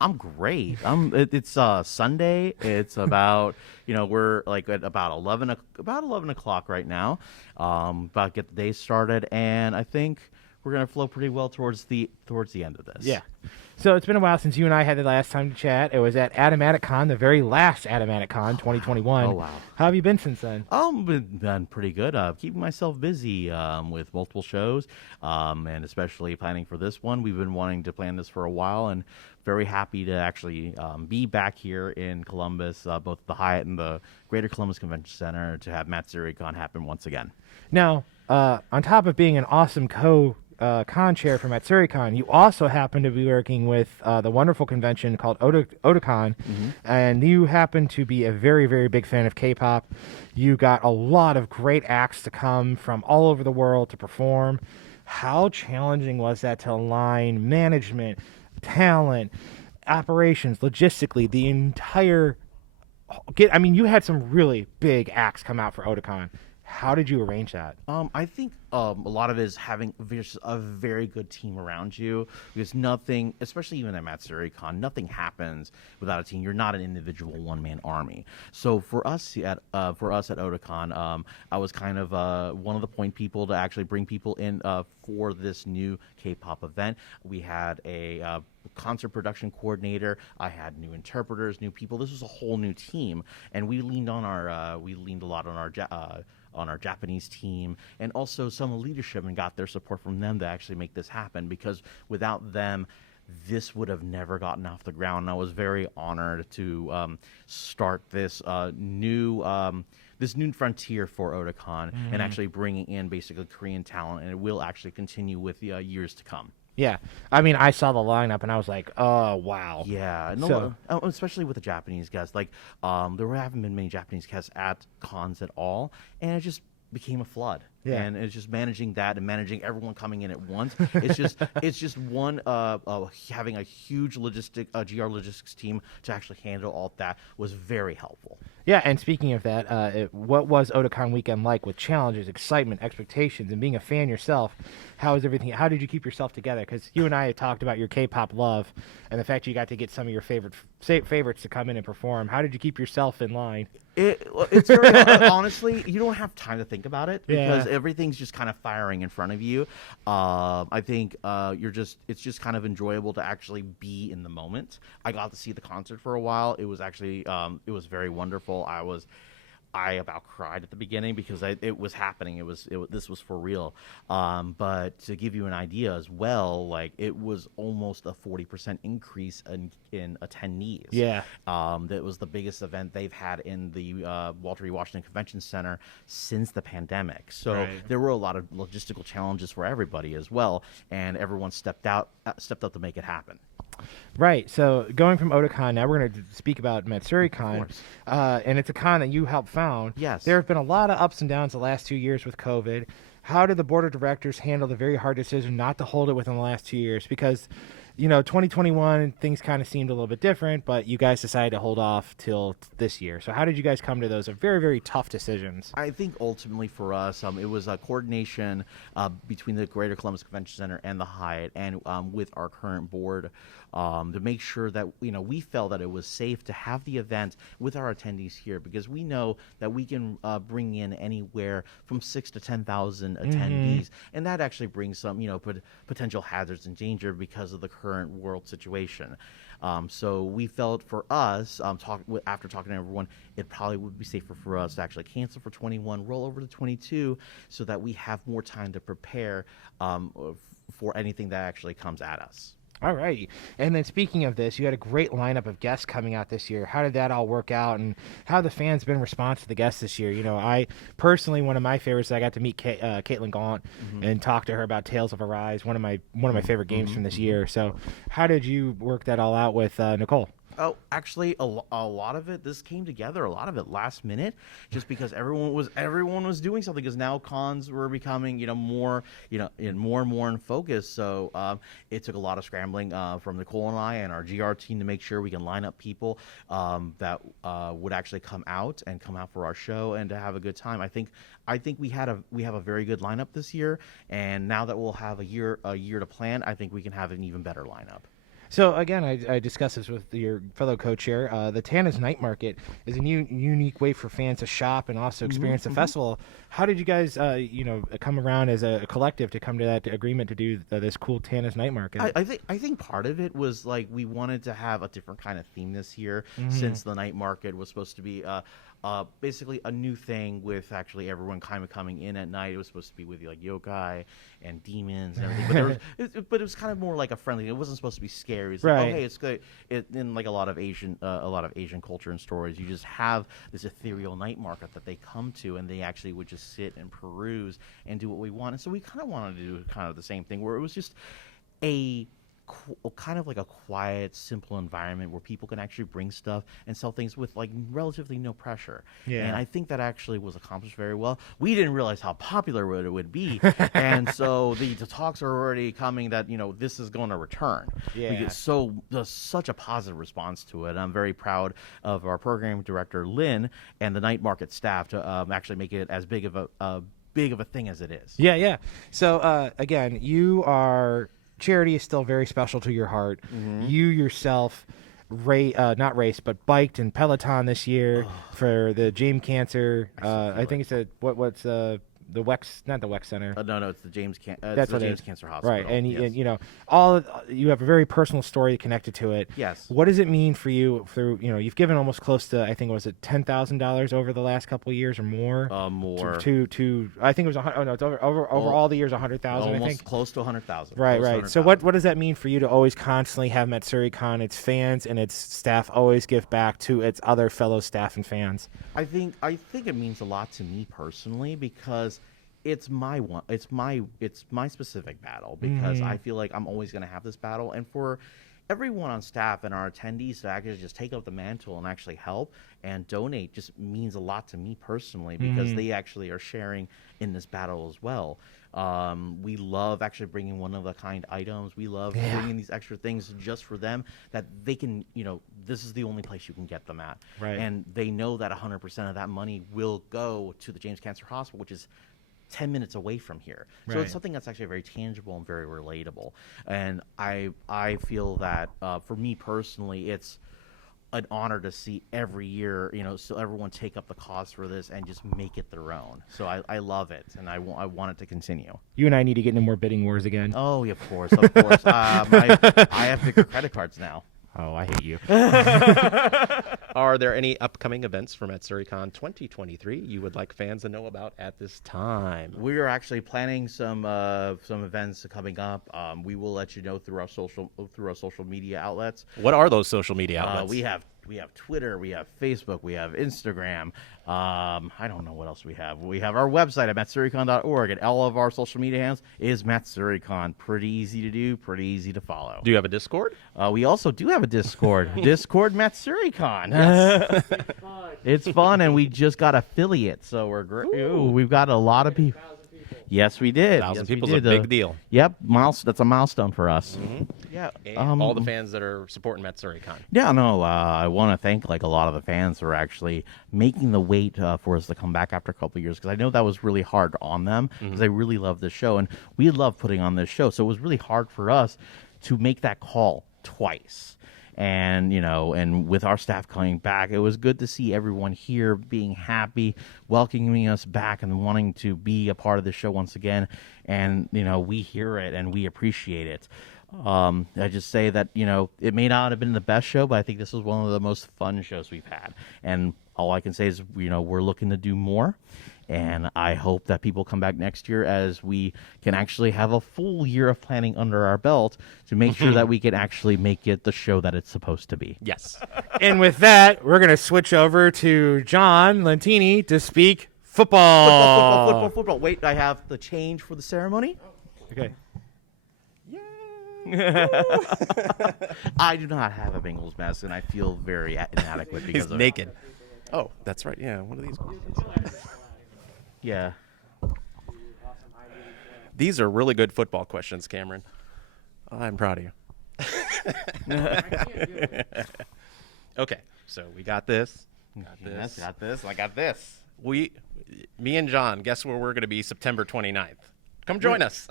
I'm great. It's Sunday. It's about we're like at about 11 o'clock right now. About to get the day started, and I think we're gonna flow pretty well towards the end of Yeah. this. So it's been a while since you and I had the last time to chat. It was at Con, the very last Con, Oh 2021. wow. How have you been since then? Been pretty good. Keeping myself busy with multiple shows, and especially planning for this one. We've been wanting to plan this for a while, and very happy to actually be back here in Columbus, both the Hyatt and the Greater Columbus Convention Center, to have Matsuricon happen once again. Now, on top of being an awesome con chair for Matsuricon, you also happen to be working with the wonderful convention called Otakon, Mm-hmm. and you happen to be a very, very big fan of K-pop. You got a lot of great acts to come from all over the world to perform. How challenging was that to align management, talent, operations, logistically, the entire I mean, you had some really big acts come out for Otakon. How did you arrange that? I think a lot of it is having just a very good team around you, because nothing, especially even at Matsuricon, nothing happens without a team. You're not an individual one-man army. So for us at Otakon, I was kind of one of the point people to actually bring people in for this new K-pop event. We had a concert production coordinator. I had new interpreters, new people. This was a whole new team, and we leaned a lot on our Japanese team, and also some leadership, and got their support from them to actually make this happen, because without them, this would have never gotten off the ground. And I was very honored to start this new frontier for Otakon, and actually bringing in basically Korean talent, and it will actually continue with the years to come. Yeah, I mean, I saw the lineup and I was like, oh wow. Yeah, So no, especially with the Japanese guests. Like, haven't been many Japanese guests at cons at all, and it just became a flood. yeah, And it's just managing that and managing everyone coming in at once. It's just one having a huge GR logistics team to actually handle all that was very helpful. yeah. And speaking of that, what was Otakon weekend like with challenges, excitement, expectations, and being a fan yourself? How was everything? How did you keep yourself together? Because you and I had talked about your K-pop love and the fact you got to get some of your favorites to come in and perform. How did you keep yourself in line? It's very honestly, you don't have time to think about it, because Yeah. everything's just kind of firing in front of you. I think it's just kind of enjoyable to actually be in the moment. I got to see the concert for a while. It was actually it was very wonderful. I about cried at the beginning, because it was happening. This was for real. But to give you an idea as well, like, it was almost a 40% increase in attendees. Yeah. That was the biggest event they've had in the Walter E. Washington Convention Center since the pandemic. So Right. there were a lot of logistical challenges for everybody as well, and everyone stepped up to make it happen. Right. So going from Otakon, now we're going to speak about Matsuricon, course. and it's a con that you helped found. Yes. There have been a lot of ups and downs the last 2 years with COVID. How did the board of directors handle the very hard decision not to hold it within the last 2 years? Because, 2021 things kind of seemed a little bit different, but you guys decided to hold off till this year. So how did you guys come to those very, very tough decisions? I think ultimately for us, it was a coordination between the Greater Columbus Convention Center and the Hyatt, and with our current board, to make sure that we felt that it was safe to have the event with our attendees here, because we know that we can bring in anywhere from 6 to 10,000 attendees, and that actually brings some potential hazards and danger because of the current world situation. So we felt for us, after talking to everyone, it probably would be safer for us to actually cancel for 21, roll over to 22, so that we have more time to prepare for anything that actually comes at us. All right. And then speaking of this, you had a great lineup of guests coming out this year. How did that all work out, and how have the fans been response to the guests this year? I personally, one of my favorites, I got to meet Caitlin Gaunt and talk to her about Tales of Arise, one of my favorite games from this year. So how did you work that all out with Nicole? Oh, actually, a lot of it, this came together, a lot of it last minute, just because everyone was doing something, because now cons were becoming, more, and more in focus. So it took a lot of scrambling from Nicole and I and our GR team to make sure we can line up people that would actually come out for our show and to have a good time. I think we have a very good lineup this year, and now that we'll have a year to plan, I think we can have an even better lineup. So again, I discussed this with your fellow co-chair. The Tana's Night Market is a unique way for fans to shop and also experience the festival. How did you guys, come around as a collective to come to that agreement to do this cool Tana's Night Market? I think part of it was like we wanted to have a different kind of theme this year, since the night market was supposed to be basically a new thing with actually everyone kind of coming in at night. It was supposed to be with like yokai and demons and everything, but it was kind of more like a friendly. It wasn't supposed to be scary. It's like, Right. oh, hey, it's good. In like a lot of Asian culture and stories, you just have this ethereal night market that they come to, and they actually would just sit and peruse and do what we want. And so we kind of wanted to do kind of the same thing, where it was just a kind of like a quiet, simple environment where people can actually bring stuff and sell things with like relatively no pressure. Yeah. And I think that actually was accomplished very well. We didn't realize how popular it would be, and so the talks are already coming that this is going to return. Yeah. We get there's such a positive response to it. I'm very proud of our program director Lynn and the night market staff to actually make it as big of a thing as it is. Yeah. So again, charity is still very special to your heart. You yourself not raced, but biked in Peloton this year for the James Cancer. I think it's what's the WEX, not the WEX Center. No, it's the James That's the what it James is. Cancer Hospital. Right, and yes. you have a very personal story connected to it. Yes. What does it mean for you? You've given almost close to, I think, was it $10,000 over the last couple of years or more? More. To I think it was it's over all the years 100,000. I Almost think close to 100,000. Right. So what does that mean for you to always constantly have Matsuricon, its fans and its staff always give back to its other fellow staff and fans? I think it means a lot to me personally, because it's my specific battle, because I feel like I'm always going to have this battle, and for everyone on staff and our attendees to actually just take up the mantle and actually help and donate just means a lot to me personally, because they actually are sharing in this battle as well. We love actually bringing one-of-a-kind items. We love bringing these extra things just for them, that they can, this is the only place you can get them at. Right. And they know that 100% of that money will go to the James Cancer Hospital, which is 10 minutes away from here. So Right. it's something that's actually very tangible and very relatable. And I feel that for me personally, it's an honor to see every year, so everyone take up the cause for this and just make it their own. So I love it, and I want it to continue. You and I need to get into more bidding wars again. Oh, yeah, of course. I have bigger credit cards now. Oh, I hate you. Are there any upcoming events from Matsuricon 2023 you would like fans to know about at this time? We are actually planning some events coming up. We will let you know through our social media outlets. What are those social media outlets? We have Twitter, we have Facebook, we have Instagram. I don't know what else we have. We have our website at matsuricon.org, and all of our social media handles is Matsuricon. Pretty easy to do, pretty easy to follow. Do you have a Discord? We also do have a Discord, Discord Matsuricon. Yes. It's fun, and we just got affiliates, so we're great. We've got a lot of people. Yes, we did. 1,000 Yes, we people's did. a big deal. Yep, that's a milestone for us. Yeah, And all the fans that are supporting Matsuricon. Yeah, no, I want to thank a lot of the fans for actually making the wait for us to come back after a couple of years, because I know that was really hard on them, because they really love this show, and we love putting on this show, so it was really hard for us to make that call twice. And and with our staff coming back, it was good to see everyone here being happy, welcoming us back, and wanting to be a part of the show once again. And we hear it and we appreciate it. I just say that it may not have been the best show, but I think this was one of the most fun shows we've had. And all I can say is we're looking to do more. And I hope that people come back next year, as we can actually have a full year of planning under our belt to make sure that we can actually make it the show that it's supposed to be. Yes. And with that, we're going to switch over to John Lentini to speak football. Football. Wait, I have the change for the ceremony. Okay. I do not have a Bengals mask, and I feel very inadequate because He's of naked. Oh, that's right. Yeah, one of these. Yeah. These are really good football questions, Cameron. I'm proud of you. Okay, so we got this. Yes, got this. I got this. Me and John, guess where we're going to be September 29th. Come join us.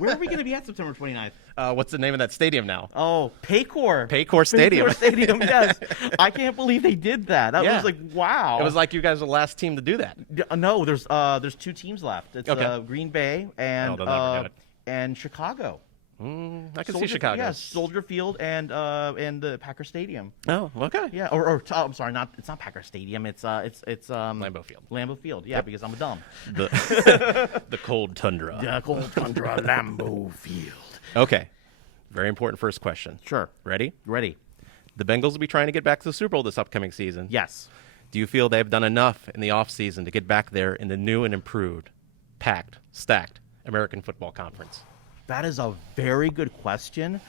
Where are we going to be at September 29th? What's the name of that stadium now? Oh, Paycor. Paycor Stadium. Paycor Stadium, yes. I can't believe they did that. That Yeah. was like, wow. It was like you guys were the last team to do that. No, there's 2 teams left. It's Okay. Green Bay and they'll never get it. and Chicago. I can see Chicago. Yeah, Soldier Field and the Packer Stadium. Oh, okay. Yeah, I'm sorry, it's not Packer Stadium. It's Lambeau Field. Lambeau Field. Yeah, because I'm a dumb. The cold tundra. Yeah, cold tundra Lambeau Field. Okay. Very important first question. Sure. Ready? Ready. The Bengals will be trying to get back to the Super Bowl this upcoming season. Yes. Do you feel they've done enough in the offseason to get back there in the new and improved, packed, stacked American Football Conference? That is a very good question.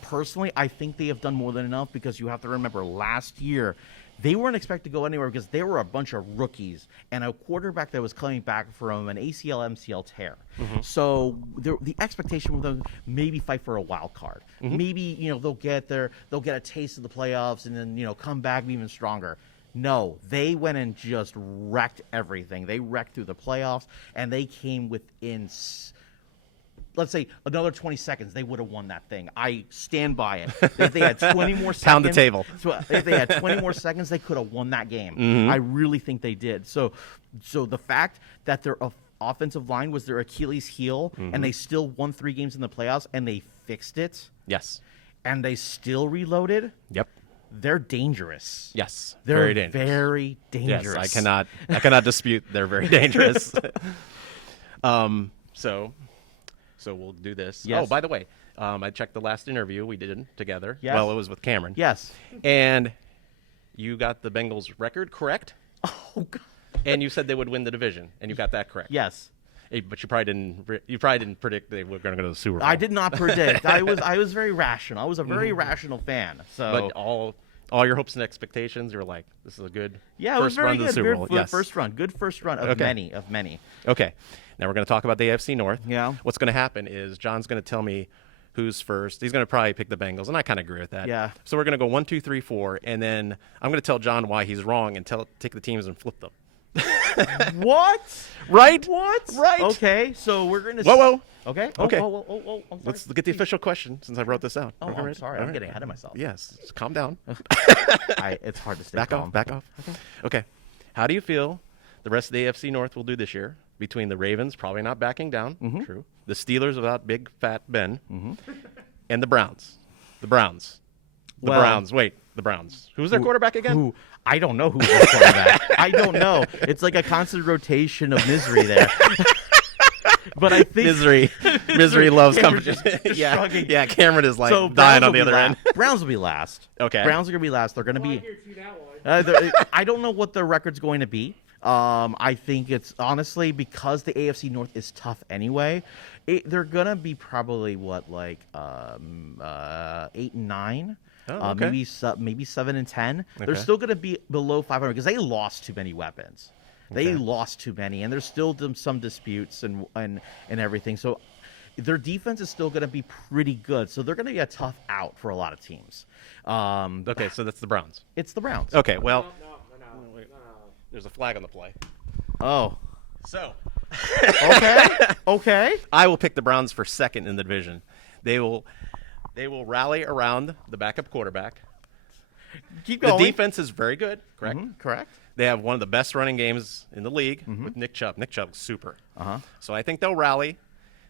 Personally, I think they have done more than enough because you have to remember last year they weren't expected to go anywhere because they were a bunch of rookies and a quarterback that was coming back from an ACL MCL tear. So the expectation with them maybe fight for a wild card. Maybe they'll get a taste of the playoffs and then come back even stronger. No, they went and just wrecked everything. They wrecked through the playoffs and they came within. Let's say another 20 seconds, they would have won that thing. I stand by it. If they had 20 more seconds, Pound the table. If they had 20 more seconds, they could have won that game. I really think they did. So the fact that their offensive line was their Achilles heel, and they still won 3 games in the playoffs, and they fixed it. Yes. And they still reloaded. Yep. They're dangerous. Yes. They're very dangerous. Very dangerous. Yes, I cannot dispute they're very dangerous. So we'll do this. Yes. Oh, by the way, I checked the last interview we did together. Yes. Well, it was with Cameron. Yes. And you got the Bengals record correct. Oh God. And you said they would win the division, and you got that correct. Yes. But you probably didn't predict they were going to go to the Super Bowl. I did not predict. I was very rational. I was a very rational fan. So, But all your hopes and expectations, you were like, this is a good yeah, it was first very run to good. the Super Bowl. Good Yes. first run. Good first run of Okay. many. Okay. Now we're going to talk about the AFC North. Yeah. What's going to happen is John's going to tell me who's first. He's going to probably pick the Bengals, and I kind of agree with that. Yeah. So we're going to go 1, 2, 3, 4, and then I'm going to tell John why he's wrong and take the teams and flip them. What? Right? What? Right. Okay, so we're going to. Whoa. Okay. Okay. Oh, I'm sorry. Let's get the official question since I wrote this out. Oh, Okay, I'm ready? sorry. All I'm right. getting ahead of myself. Yes. Just calm down. It's hard to stay Back calm. off. Back off. Okay. How do you feel the rest of the AFC North will do this year between the Ravens, probably not backing down, true, the Steelers without Big Fat Ben, and the Browns? The Browns. The Well- Browns. Wait, the Browns. Who's their quarterback again? Who? I don't know who's the quarterback. I don't know. It's like a constant rotation of misery there. But I think Misery loves Cameron's competition. just yeah, shrugging. yeah. Cameron is like So dying Browns on will the be other end. Browns will be last. Okay. Browns are going to be last. They're going to be. Here to that one. I don't know what the record's going to be. I think it's honestly because the AFC North is tough anyway. They're gonna be probably 8 and 9. Oh, okay. Maybe 7 and 10. They're Okay. still gonna be below 500 because they lost too many weapons. They lost too many, and there's still some disputes and everything. So their defense is still going to be pretty good. So they're going to be a tough out for a lot of teams. Okay, so that's the Browns. It's the Browns. Okay, well, No. there's a flag on the play. Oh. So Okay. I will pick the Browns for second in the division. They will rally around the backup quarterback. Keep The going. defense is very good, correct? Correct. They have one of the best running games in the league with Nick Chubb. Nick Chubb's super. So I think they'll rally.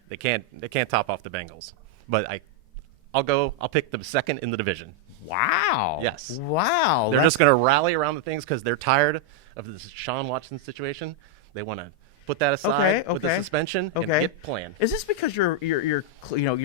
They can't top off the Bengals. But I'll pick them second in the division. Wow. Yes. Wow. They're just going to rally around the things because they're tired of this Sean Watson situation. They want to put that aside with the suspension and get playing. Is this because you're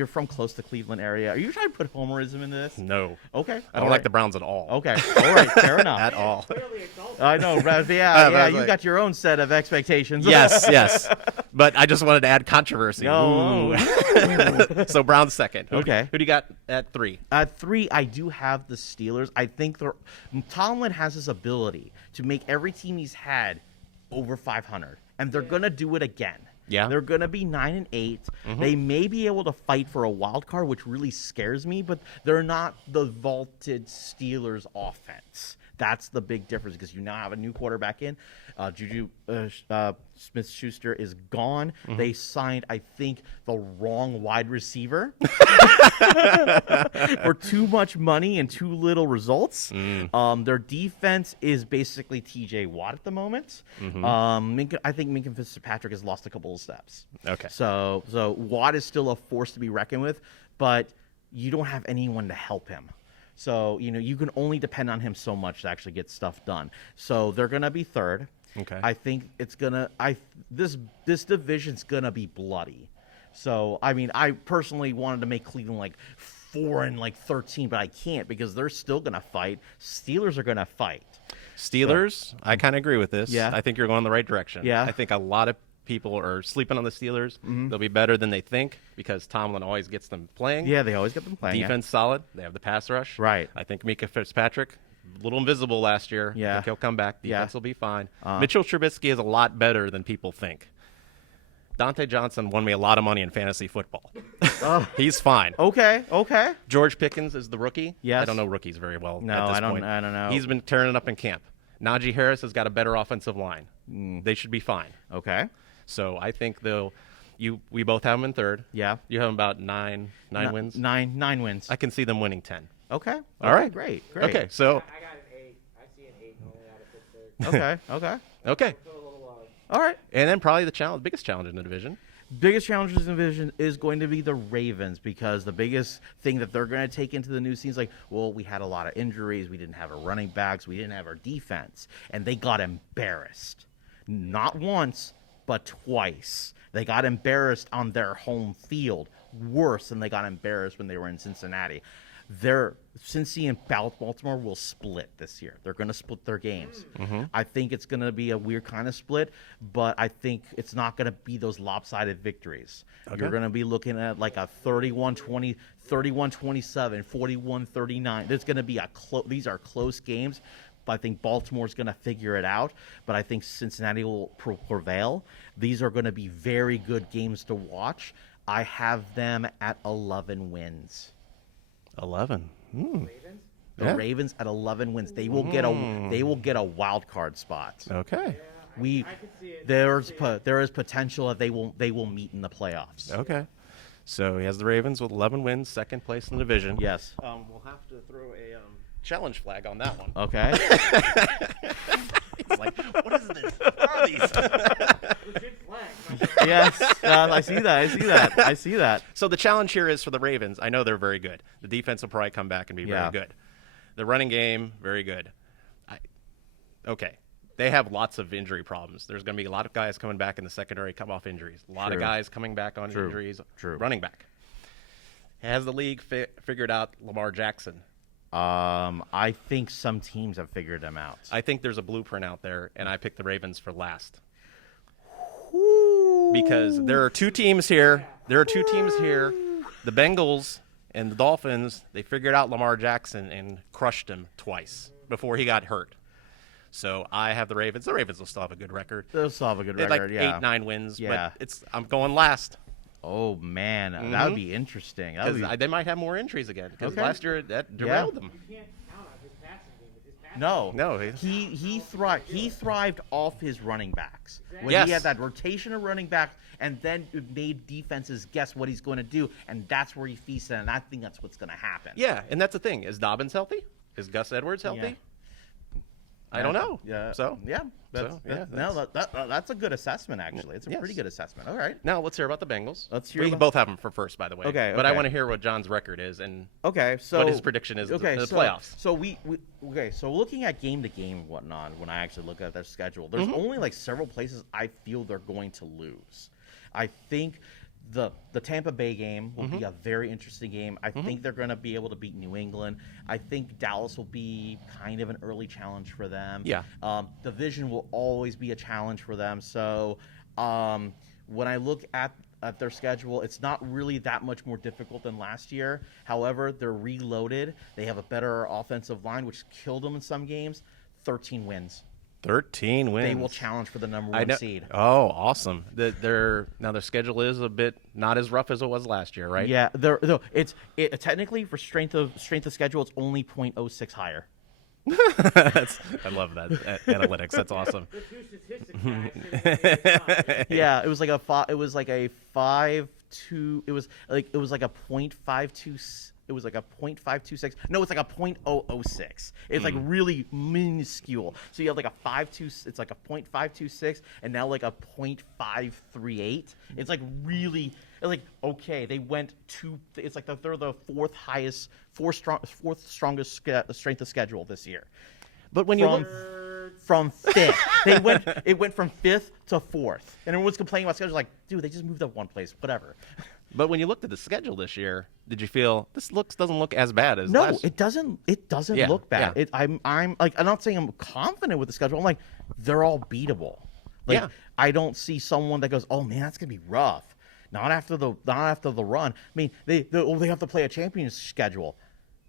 from close to Cleveland area? Are you trying to put homerism into this? No. Okay. I don't like the Browns at all. Okay. All right. Fair enough. At all. Clearly a Carlson. I know. I Yeah. was You like- got your own set of expectations. Yes. But I just wanted to add controversy. No. Ooh. So Browns second. Okay. Who do you got at 3? At 3, I do have the Steelers. I think Tomlin has this ability to make every team he's had over 500, and they're gonna do it again. Yeah. They're gonna be 9 and 8. They may be able to fight for a wild card, which really scares me. But they're not the vaulted Steelers offense. That's the big difference because you now have a new quarterback in. Juju Smith-Schuster is gone. They signed, I think, the wrong wide receiver for too much money and too little results. Their defense is basically T.J. Watt at the moment. I think Minka Fitzpatrick has lost a couple of steps. Okay. So Watt is still a force to be reckoned with, but you don't have anyone to help him. So, you can only depend on him so much to actually get stuff done. So they're going to be third. Okay. I think it's going to this division's going to be bloody. So, I mean, I personally wanted to make Cleveland like 4 and like 13, but I can't because they're still going to fight. Steelers are going to fight. Steelers, I kind of agree with this. Yeah. I think you're going the right direction. Yeah. I think a lot of people are sleeping on the Steelers. They'll be better than they think because Tomlin always gets them playing. Yeah, they always get them playing. Defense solid. They have the pass rush. Right. I think Mika Fitzpatrick, a little invisible last year. I Yeah. think he'll come back. Yeah. Defense will be fine. Mitchell Trubisky is a lot better than people think. Dante Johnson won me a lot of money in fantasy football. He's fine. Okay. George Pickens is the rookie. Yes. I don't know rookies very well No, at this I don't point. know. He's been tearing it up in camp. Najee Harris has got a better offensive line. They should be fine. Okay. So I think we both have them in third. Yeah. You have them about nine wins. Nine wins. I can see them winning 10. Okay. All right. Great. Okay. So I got an 8. I see an 8 only out of Pittsburgh. Okay. okay. Feel a little low. All right. And then probably the biggest challenge in the division. Biggest challenge in the division is going to be the Ravens because the biggest thing that they're going to take into the new season is like, well, we had a lot of injuries. We didn't have our running backs. We didn't have our defense. And they got embarrassed. Not once, but twice. They got embarrassed on their home field. Worse than they got embarrassed when they were in Cincinnati. Cincy and Baltimore will split this year. They're going to split their games. I think it's going to be a weird kind of split, but I think it's not going to be those lopsided victories. You're going to be looking at like a 31-20, 31-27, 41-39. There's going to be these are close games. But I think Baltimore's going to figure it out, but I think Cincinnati will prevail. These are going to be very good games to watch. I have them at 11 wins. 11. Ravens? The Ravens at 11 wins. They will get a wild card spot. Okay. I could see it. There is potential that they will meet in the playoffs. Okay. So he has the Ravens with 11 wins, second place in the division. Yes. We'll have to throw a challenge flag on that one. Okay. It's like, what is this? What are these? Legit flag. Yes. I see that. So the challenge here is for the Ravens. I know they're very good. The defense will probably come back and be Yeah. very good. The running game, very good. Okay. They have lots of injury problems. There's going to be a lot of guys coming back in the secondary come off injuries. A lot of True. guys coming back on injuries. True. Running back. Has the league figured out Lamar Jackson? I think some teams have figured them out. I think there's a blueprint out there, and I picked the Ravens for last. Because there are two teams here. The Bengals and the Dolphins, they figured out Lamar Jackson and crushed him twice before he got hurt. So I have the Ravens. The Ravens will still have a good record. They'll still have a good They have record, like yeah. 8-9 wins, Yeah. but I'm going last. Oh man, that would be interesting. That would Because be... they might have more injuries again. Because Okay. last year that derailed them. You can't count on his passing game. His passing No, He thrived off his running backs. When Yes. he had that rotation of running backs and then it made defenses guess what he's going to do, and that's where he feasted, and I think that's what's going to happen. Yeah, and that's the thing. Is Dobbins healthy? Is Gus Edwards healthy? Yeah. I don't know. Yeah. So yeah, that's a good assessment. Actually, it's a Yes. pretty good assessment. All right. now let's hear about the Bengals. Let's hear We about- both have them for first, by the way. Okay, But I okay. want to hear what John's record is and Okay. So what his prediction is in the playoffs. So So looking at game to game and whatnot, when I actually look at their schedule, there's only like several places I feel they're going to lose. I think the Tampa Bay game will be a very interesting game. I think they're going to be able to beat New England. I think Dallas will be kind of an early challenge for them. Yeah. Division will always be a challenge for them. So when I look at their schedule, it's not really that much more difficult than last year. However, they're reloaded. They have a better offensive line, which killed them in some games. 13 wins. 13 wins. They will challenge for the number I one know. seed. Oh, awesome. Their schedule is a bit not as rough as it was last year, right? Yeah, technically for strength of schedule, it's only 0.06 higher. I love that analytics. That's awesome. The two statistics guys. Yeah, it was like a 5.2. It was like a 0.52. It was like a 0.526. No, it's like a 0.006. It's like really minuscule. So you have like a 5.2. It's like a 0.526, and now like a 0.538. It's like really. It's like, okay, they went to. It's like they're the fourth strongest strength of schedule this year. But when you from fifth, it went from fifth to fourth, and everyone's complaining about schedules. Like, dude, they just moved up one place. Whatever. But when you looked at the schedule this year, did you feel doesn't look as bad as No, last? it doesn't. It doesn't Yeah, look bad. yeah. I'm like, I'm not saying I'm confident with the schedule. I'm like, they're all beatable. Like, Yeah. I don't see someone that goes, oh man, that's gonna be rough. Not after the run. I mean, they have to play a Champions schedule.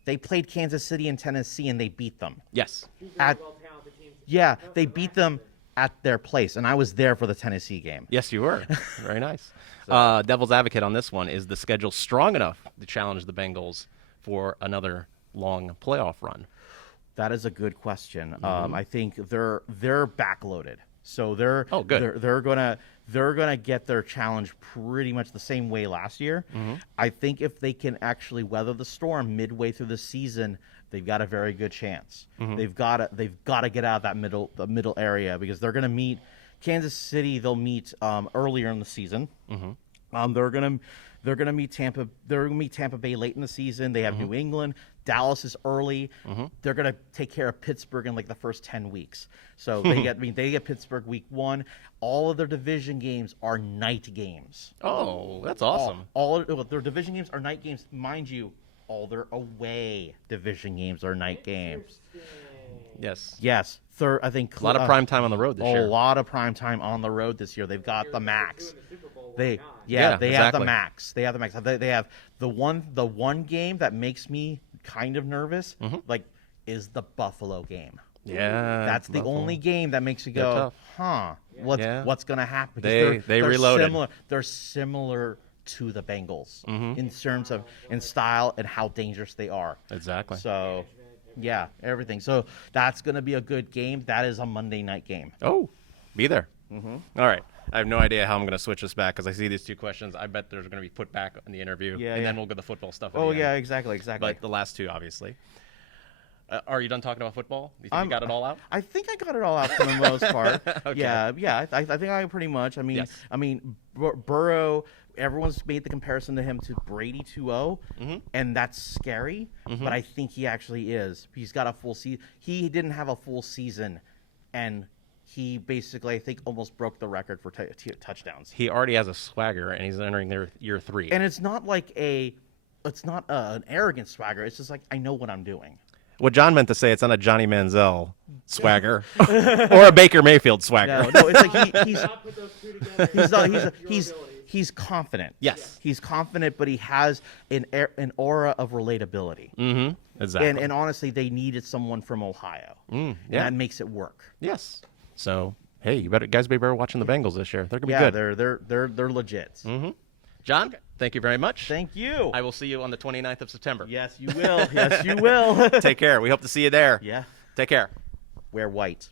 They played Kansas City and Tennessee, and they beat them. Yes. Two very At- well-talented teams. Yeah, they beat them at their place, and I was there for the Tennessee game. Yes, you were. Very nice. Devil's advocate on this one, is the schedule strong enough to challenge the Bengals for another long playoff run? That is a good question. I think they're backloaded, so they're Oh, good. They're gonna get their challenge pretty much the same way last year. I think if they can actually weather the storm midway through the season, they've got a very good chance. They've got to get out of the middle area, because they're gonna meet Kansas City. They'll meet earlier in the season. They're gonna meet Tampa. They're gonna meet Tampa Bay late in the season. They have New England. Dallas is early. They're gonna take care of Pittsburgh in like the first 10 weeks. So they get Pittsburgh week 1. All of their division games are night games. Oh, that's awesome. All their division games are night games, mind you. All their away division games are night games. Yes. Yes, I think A lot of prime time on the road this a year. lot of prime time on the road this year. They've got the max. Two in the Super Bowl, why They not? Yeah, they have the exactly. max. They have the max. They have the one game that makes me kind of nervous. Like, is the Buffalo game. Yeah. That's the Buffalo. only game that makes you They're go, tough. huh? Yeah. What's gonna happen? Because They they're reloaded. Similar, they're similar to the Bengals in terms of in style and how dangerous they are. Exactly. So, yeah, everything. So that's gonna be a good game. That is a Monday night game. Oh, be there. All right. I have no idea how I'm going to switch this back, because I see these two questions. I bet there's going to be put back in the interview, Yeah, and yeah. then we'll get the football stuff. at Oh the end. yeah, exactly. But the last two, obviously. Are you done talking about football? Do you think you got it all out? I think I got it all out for the most part. Okay. Yeah. I think I pretty much. I mean, Yes. Burrow. Everyone's made the comparison to him to Brady 2.0, and that's scary. But I think he actually is. He's got a full season. He didn't have a full season, and he basically, I think, almost broke the record for touchdowns. He already has a swagger, and he's entering their year 3. And it's not like it's not an arrogant swagger. It's just like, I know what I'm doing. What John meant to say, it's not a Johnny Manziel swagger or a Baker Mayfield swagger. No, it's like he's Not put those two together. he's confident. Yes. He's confident, but he has an aura of relatability. Exactly. And honestly, they needed someone from Ohio. And yeah. that makes it work. Yes. So, hey, you guys be better watching the Bengals this year. They're gonna be Yeah, good. they're legit. John, thank you very much. Thank you. I will see you on the 29th of September. Yes, you will. Yes, you will. Take care. We hope to see you there. Yeah. Take care. Wear white.